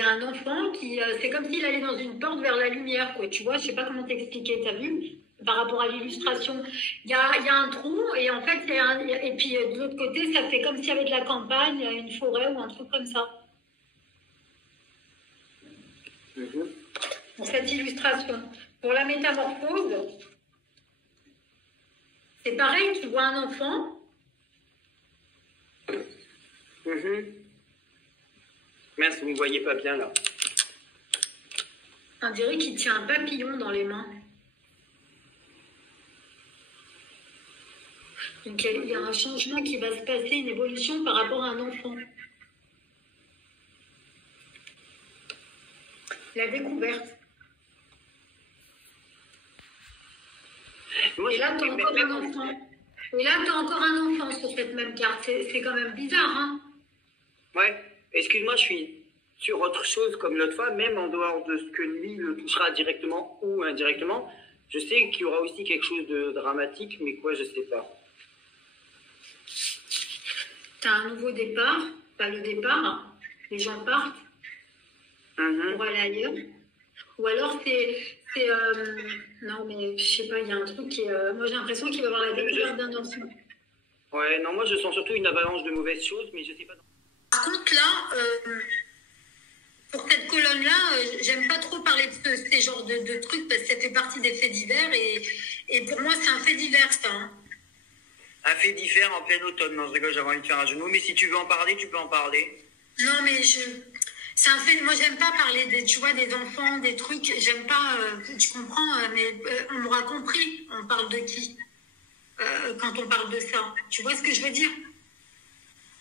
y a un enfant qui, c'est comme s'il allait dans une porte vers la lumière, quoi. Tu vois, je sais pas comment t'expliquer, t'as vu? Par rapport à l'illustration. Il y a un trou, et en fait, et puis de l'autre côté, ça fait comme s'il y avait de la campagne, une forêt ou un truc comme ça. Pour cette illustration. Pour la métamorphose, c'est pareil, tu vois un enfant. Mince, vous ne me voyez pas bien là. On dirait qu'il tient un papillon dans les mains. Donc il y a un changement qui va se passer, une évolution par rapport à un enfant. La découverte. Moi, Et là, tu as encore un enfant. Et là, tu as encore un enfant sur cette même carte. C'est quand même bizarre, hein? Ouais, excuse-moi, je suis sur autre chose comme l'autre fois, même en dehors de ce que lui le touchera directement ou indirectement. Je sais qu'il y aura aussi quelque chose de dramatique, mais quoi, je sais pas. Tu as un nouveau départ, pas le départ, hein. Les gens partent pour aller ailleurs. Ou alors non, mais je sais pas, il y a un truc qui est. Moi, j'ai l'impression qu'il va y avoir la découverte d'un enfant. Ouais, non, moi je sens surtout une avalanche de mauvaises choses, mais je sais pas. Par contre, là, pour cette colonne-là, j'aime pas trop parler de ces genres de trucs parce que ça fait partie des faits divers et pour moi, c'est un fait divers, ça. Hein. Un fait divers en plein automne. Non, je rigole, j'avais envie de faire un genou, mais si tu veux en parler, tu peux en parler. Non, mais c'est un fait. Moi, j'aime pas parler tu vois, des enfants, des trucs. J'aime pas. Tu comprends, mais on m'aura compris. On parle de qui quand on parle de ça. Tu vois ce que je veux dire?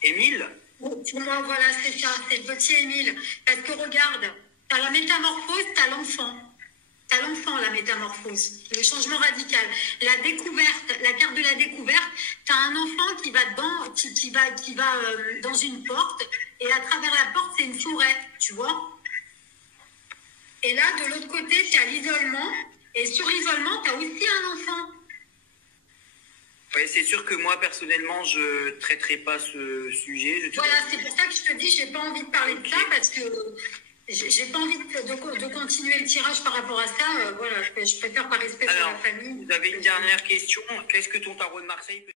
Émile? Pour moi, voilà, c'est ça. C'est le petit Émile. Parce que regarde, t'as la métamorphose, t'as l'enfant. T'as l'enfant, la métamorphose, le changement radical. La découverte, la carte de la découverte, t'as un enfant qui va dans une porte, et à travers la porte, c'est une forêt, tu vois. Et là, de l'autre côté, t'as l'isolement, et sur l'isolement, t'as aussi un enfant. Ouais, c'est sûr que moi, personnellement, je traiterai pas ce sujet. Voilà, c'est pour ça que je te dis, j'ai pas envie de parler de ça, parce que j'ai pas envie de continuer le tirage par rapport à ça. Voilà, je préfère par respect pour la famille. Vous avez une dernière question. Qu'est-ce que ton tarot de Marseille peut